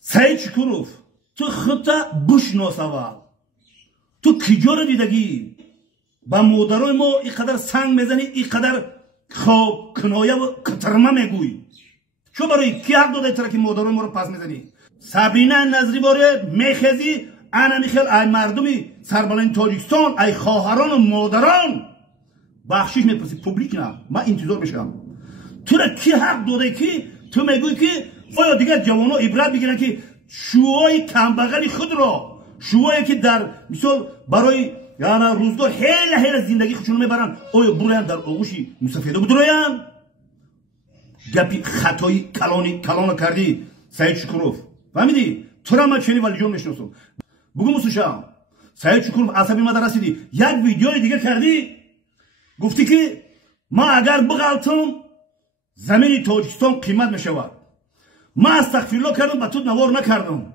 سعید شکروف تو خودت بشناسوا تو کجا رو دیدگی با مادرای ما اینقدر سنگ میزنی اینقدر خواب کنایه و کترمه میگوی چو برای کی حق داده تر که مادرای ما رو پس میزنی سبینه نظری باره میخزی انا میخل ای مردمی سربلند تاجیکستان ای خواهران و مادران بخشش میپرسی پوبلیک نه من انتظار بشم تو را کی حق داده کی تو میگوی که آیا دیگر جوانا عبرت بگیرن که شوهای کمبغل خود را شوهایی که در مثال برای یعنی روزگار هیله زندگی خودشون میبرن آیا برویم در آغوشی مسافیده بدرویم گپی خطایی کلان کردی سعید شکروف فهمیدی تو را من چنین ولی جان میشناسم بگو موسوشم سعید شکروف عصبی ما در رسیدی یک ویدیوی دیگه کردی گفتی که ما اگر بغلطم زمین تاجیکستان قیمت میشود ما استغفرالله کردم به تو نوار نکردم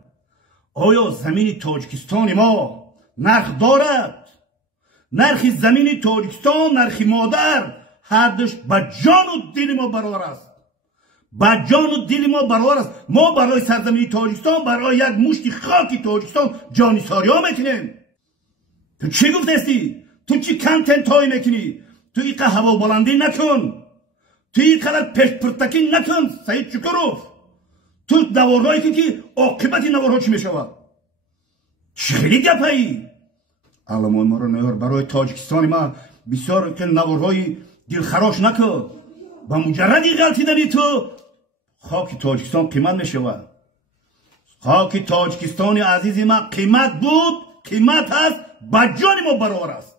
آیا زمین تاجیکستان ما نرخ دارد نرخ زمین تاجیکستان نرخ مادر هر دوش به جان و دل ما برابر است به جان و دل ما برابر است ما برای سرزمین تاجیکستان برای یک مشت خاک تاجیکستان جانی ساریا میکنیم تو چی گفتی تو چی کنتنت های میکنی تو اینقدر هوا بلندی نکن تو اینقدر پرتکی نکن سعید شکروف تو نوارهایی که عاقبت این نوارها چی میشود خیلی گپایی علمان ما رو نیار برای تاجیکستان ما بسیار که نوارهای دلخراش نکن با مجردی غلطی داری تو خاک تاجیکستان قیمت میشود خاک تاجیکستان عزیز ما قیمت بود قیمت هست با جان ما برابر است